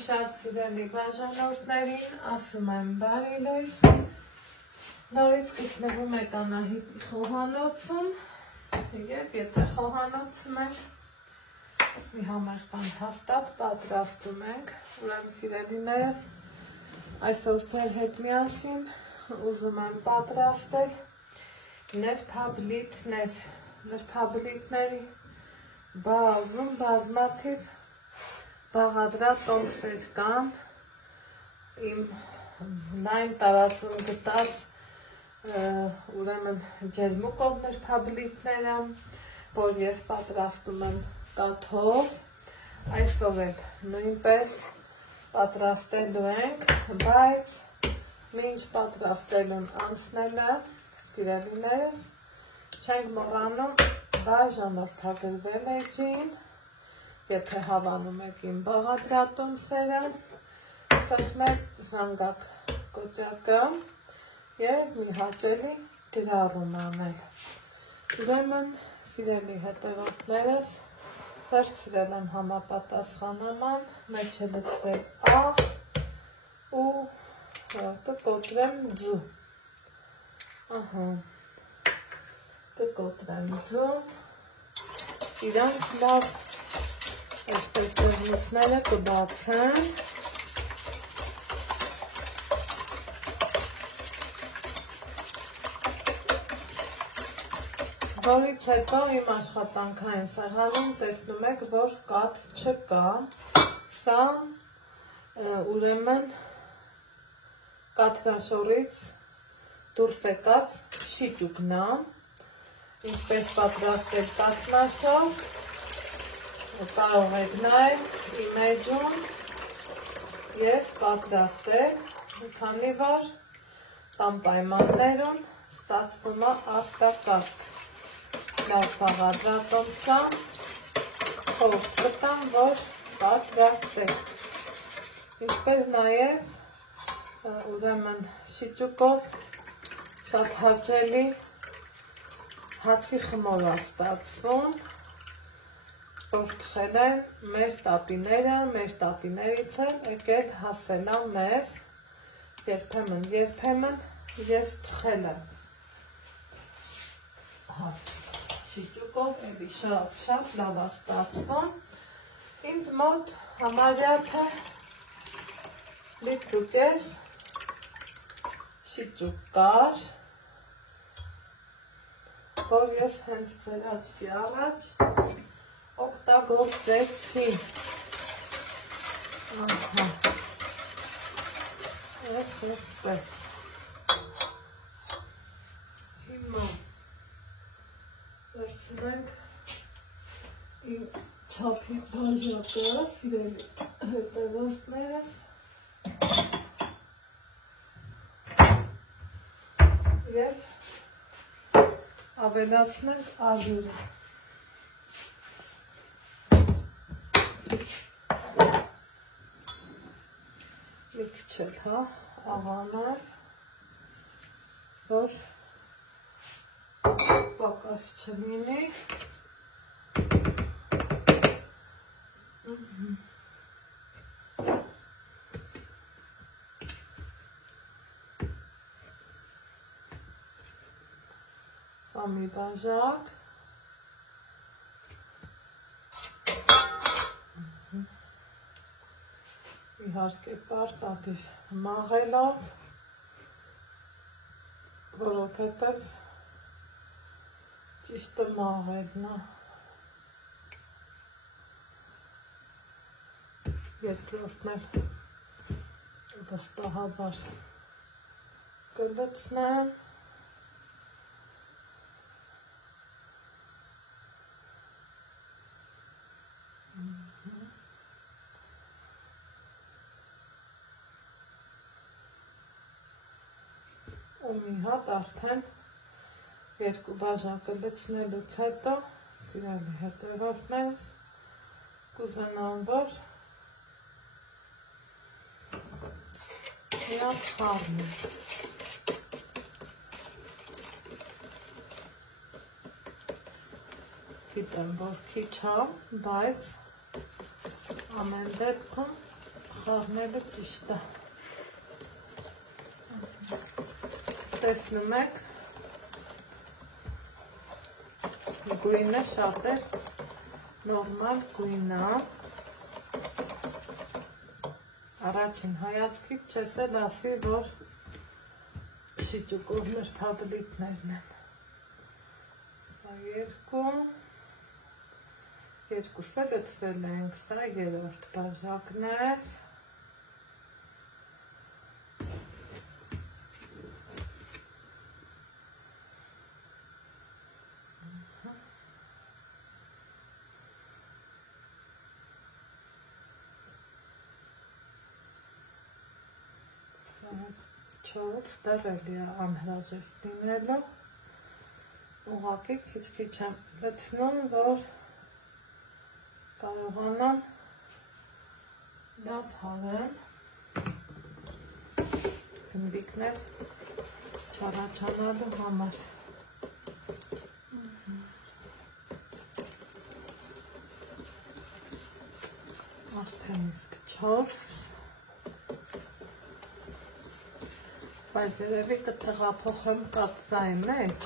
շատ սիրելի բաժանորդներին, ասում եմ բարի լույս, նորից գտնվում եք Անահիտի խոհանոցում և եթե խոհանոցում ենք, մի համեղ բան հաստատ պատրաստում ենք, ուրեմն սիրելիներս, այսօր ձեր հետ միասին ուզում եմ պատրաստել նրբաբլիթների բազմաթիվ բաղադրած տոմսեր կան, իմ լայն տարածում գտած ուրեմն ջերմուկով նրբաբլիթները, որ ես պատրաստում եմ կաթով, այսօր էլ նույնպես պատրաստելու ենք, բայց մինչ պատրաստելուն անցնելը, սիրելիներս, չենք մոռանում բաժանորդագրվել էջին, եթե հավանում եք իմ բաղադրատոմսերը, սեղմել զանգակ կոճակը և մի հաճելի գրառում անել։ Ուրեմն, սիրելի հետևորդներս, վերցրել եմ համապատասխանաման, մեջ է լցրել աղ ու կկոտրեմ ձու։ Կկոտրեմ ձու, իրանց լավ այսպես դեղնուցները կբացեն, որից հետո իմ աշխատանքային սեղանում տեսնում եք, որ կաթ չկա, սա ուրեմն կաթրաշորից դուրս եկած շիճուկն է, ինչպես պատրաստել կաթնաշոր, կարող եք նայել իմ էջում և պատրաստել, քանի որ տան պայմաններում ստացվում է արտակարգ լավ բաղադրատոմսա, խորհուրդ կտամ, որ պատրաստեք, ինչպես նաև ուրեմն շիճուկով շատ հաճելի հացի խմոր է ստացվում, որ թխել են մեր տատիները, մեր տատիներից էլ եկել հասել է մեզ, երբեմն ես թխել եմ հաց շիճուկով, էլի շատ լավ է ստացվում, ինձ մոտ համարյա թե լիտր ու կես շիճուկ կար, որ ես հենց ձեր աչքի առաջ օգտագործեցի, այսպես, հիմա վերցնենք իմ չափի բաժակը, սիրելի հետևորդներս, և ավելացնենք աջուրը։ Մի քիչ էլ, աղանել, որ պակաս չլինի։ Մի բաժակ, իհարկե պարտադիր մաղելով, որովհետև ճիշտը մաղելն է, երկրորդն էլ վստահաբար կլցնեմ, ու մի հատ արդեն երկու բաժակը լցնելուց հետո, սիրելի հետևորդներս, կուզենամ, որ միակ խառնի։ Գիտեմ, որ քիչ է, բայց ամեն դեպքում խառնելը ճիշտ է։ Տեսնում եք, գույնը շատ է նորմալ գույն է։ Առաջին հայացքից չես էլ ասի, որ շիճուկով մեր փաբլիկներն են։ Սա երկուսը գցրել ենք, սա երրորդ բաժակն էր։ Չորս դեռելի է անհրաժեշտ լինելու, ուղղակի քիչ-քիչ եմ լցնում, որ կարողանամ լավ հավեմ, գնդիկներ չառաջանալու համար։ Արդեն իսկ 4 բայց երևի կթղափոխեմ կաթսայի մեջ,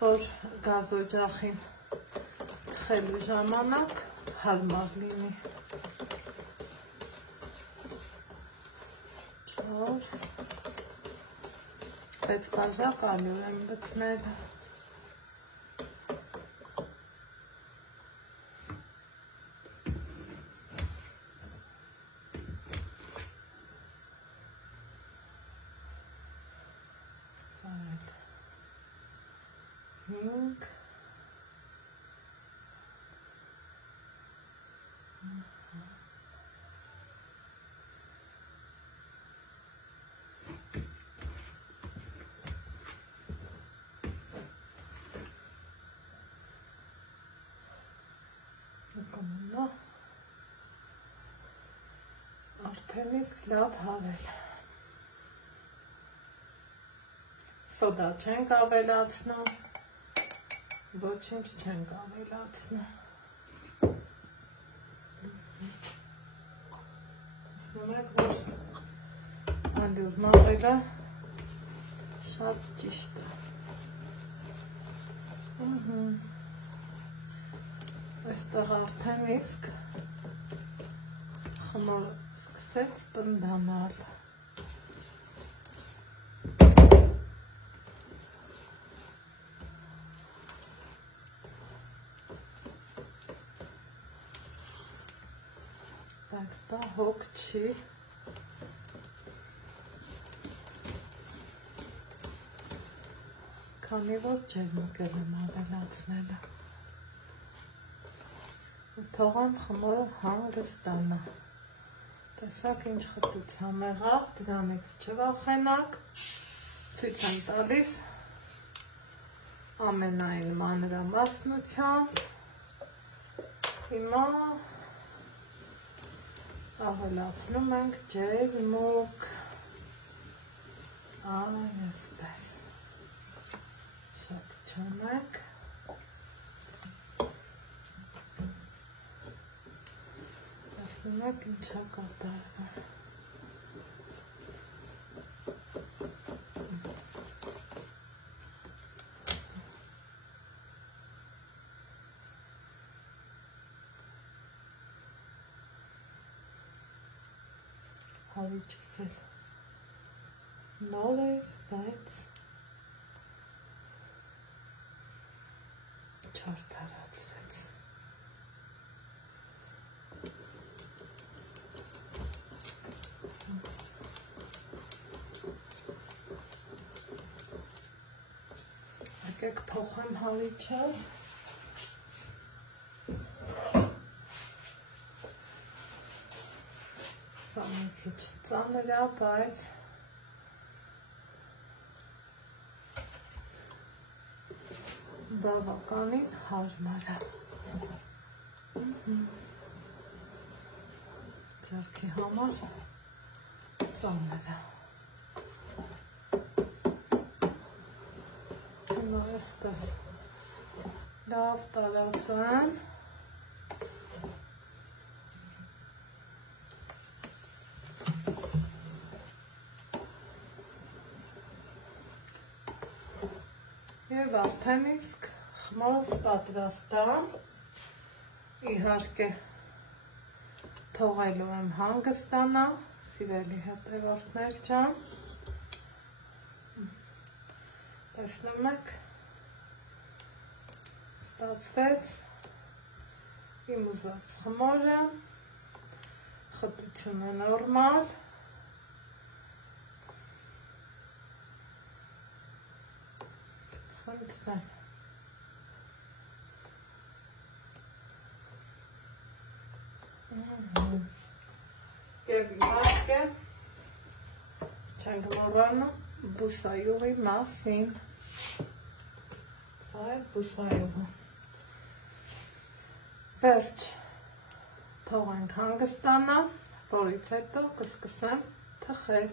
որ գազօջախին թխելու ժամանակ հարմար լինի։ 4 6 բաժակ ալյուր եմ գցնել։ Արդեն իսկ լավ հավել։ Սոդա չենք ավելացնում, ոչինչ չենք ավելացնում։ Ասում եք, որ ալյուր մաղելը շատ ճիշտ է։ Այստեղ արդեն իսկ խմորը սկսեց պնդանալ։ Բայց դա հոգ չի։ Քանի որ ջերմուկել եմ ավելացնելը։ Թողամ խմորը հանգստանա։ Տեսակ ինչ խտությամբ եղավ, դրանից չվախենակ, ցույց եմ տալիս ամենայն մանրամասնությամբ։ Հիմա ավելացնում ենք ջերմուկ, այսպես, շատ չանեք։ Տեսնեք ինչա կատարվում։ Հավիճս էլ նոր էր, բայց չարդարացրեց։ Եկեք փոխեմ հավիճը։ Սա մի քիչ ծանր է, բայց բավականին հարմար է։ Ձեռքի համար ծանր է։ Հիմա այսպես լավ տարածեմ։ Եվ արդեն իսկ խմորս պատրաստ է, իհարկե թողելու եմ հանգստանա, սիրելի հետևորդներ ջան, տեսնում եք, ստացվեց իմ ուզած խմորը, խտությունը նորմալ, խնդրեմ, և իհարկե չենք մոռանում բուսայուղի մասին, սա է բուսայուղը, վերջ թողենք հանգստանա, որից հետո կսկսեմ թխել։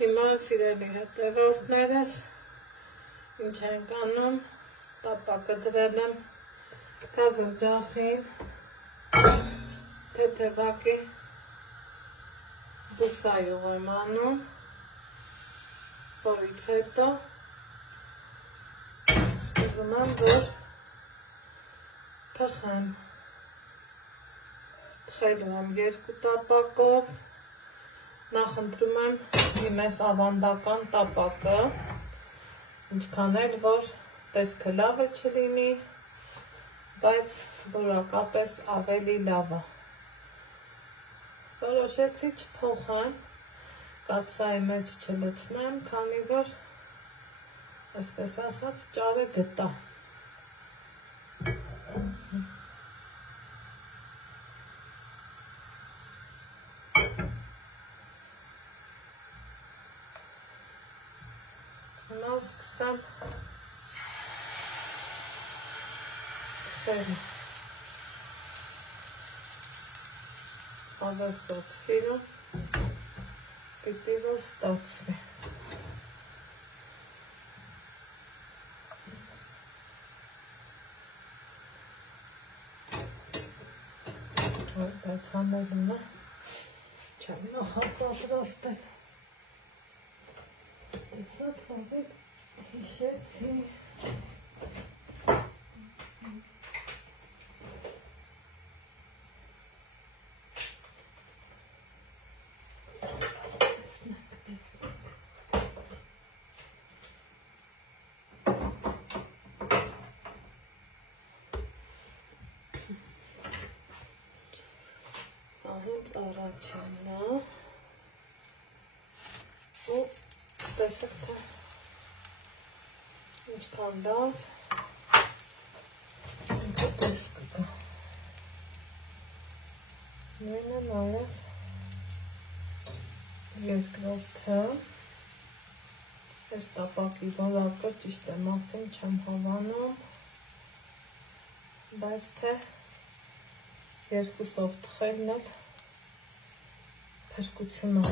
Հիմա սիրելի հետևորդներս, ինչ ենք անում, տապակը դրել եմ գազօջախին, թեթևակի բուսայուղ եմ անում, որից հետո ուզում եմ, որ թխեմ, թխելու եմ 2 տապակով, նախընտրում եմ իմես ավանդական տապակը, ինչքան էլ որ տեսքը լավը չլինի, բայց որակապես ավելի լավը։ Որոշեցի չփոխեմ, կաթսայի մեջ չլցնեմ, քանի որ, այսպես ասած, ճարը գտա։ Հիմա սկսեմ թխել։ Ավերսով սիրում, պիտի որ ստացվի։ Բայց համերում է, չեմ նախապատրաստել։ Տեսա թվիկ հիշեցի։ Հենց առաջինն է ու տեսեք թե ինչքան լավ ինքը դուրս կգա։ Նույնը նաև երկրորդը, այս տապակի որակը ճիշտ եմ ասում չեմ հավանում, բայց թե երկուսով թխելն էլ փրկություն է,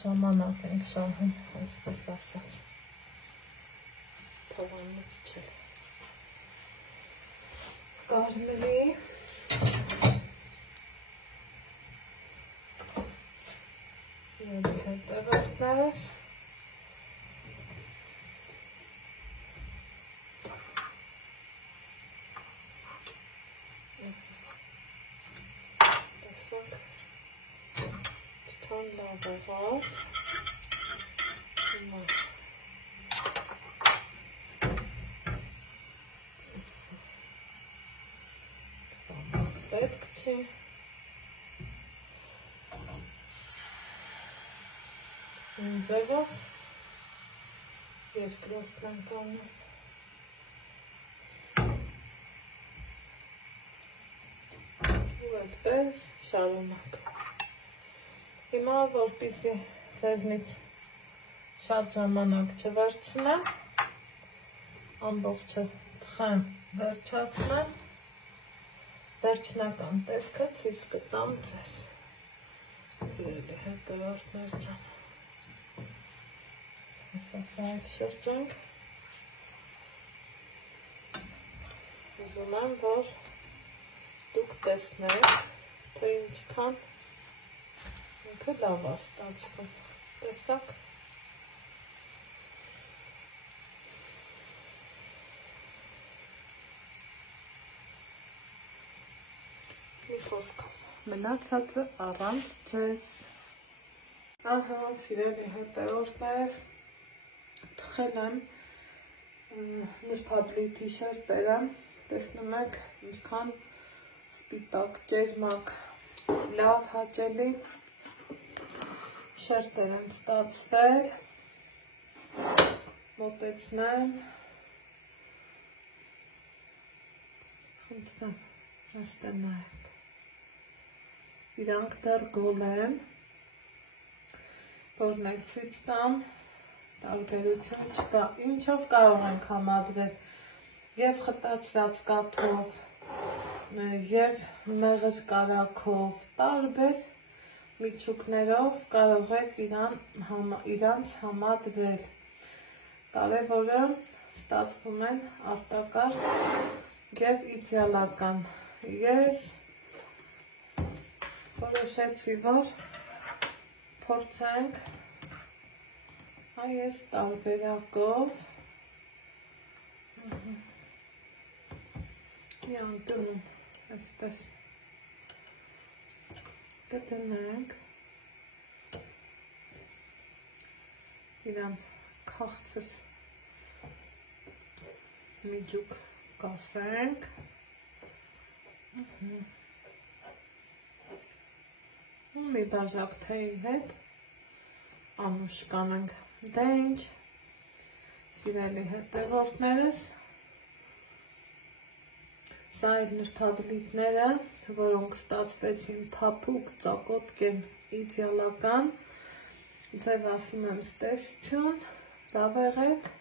ժամանակ ենք շահում, այսպես ասած, թողանու չել։ Կարմրի հետևորդներս Չքան լավ եղավ, հիմա սա մեզ պետք չի, իմ ձևով երկրորդն ենք անում, ու այդպես շարունակ։ Հիմա, որպեսզի ձեզնից շատ ժամանակ չվարձնեմ, ամբողջը թխեմ, վերջացնեմ, վերջնական տեսքը ցույց կտամ ձեզ։ Սիրելի հետևորդներ ջան, ասա այդ շրջանք, ուզում եմ, որ դուք տեսնեք, թե ինչքան ինքը լավ է ստացվում, տեսակ, ոսկով, մնացածը առանց ձեզ։ Ահա, սիրելի հետևորդներ, թխել եմ նրբաբլի թիշերտերը, տեսնում եք ինչքան սպիտակ, ջերմակ, լավ հաճելի շերտեր են ստացվել, մոտեցնեմ, խնդրեմ, այստեղ նայեք, իրանք դեռ գոլ են, որ մենք ցույց տամ, տարբերություն չկա, ինչով կարող ենք համադրել և խտացրած կաթով, և մեղր կարագով, տարբեր միջուկներով կարող եք իրանց համադրել, կարևորը ստացվում են արտակարգ և իդեալական, ես որոշեցի, որ փորձենք այս տարբերակով յանդունում այսպես կդնենք իրան քաղցր միջուկ կասենք մի բաժակ թեյի հետ անուշ կանենք, դե ինչ, սիրելի հետևորդներս, սա էլ նրբաբլիթները, որոնք ստացվեցին փափուկ, ծակոտք են իդեալական, ձեզ ասում եմ ստեսություն, լավ եղեք,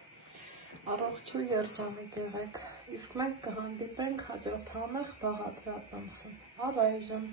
առողջ ու երջանիկ եղեք, իսկ մենք կհանդիպենք հաջորդ համեղ բաղադրատոմսում, առայժմ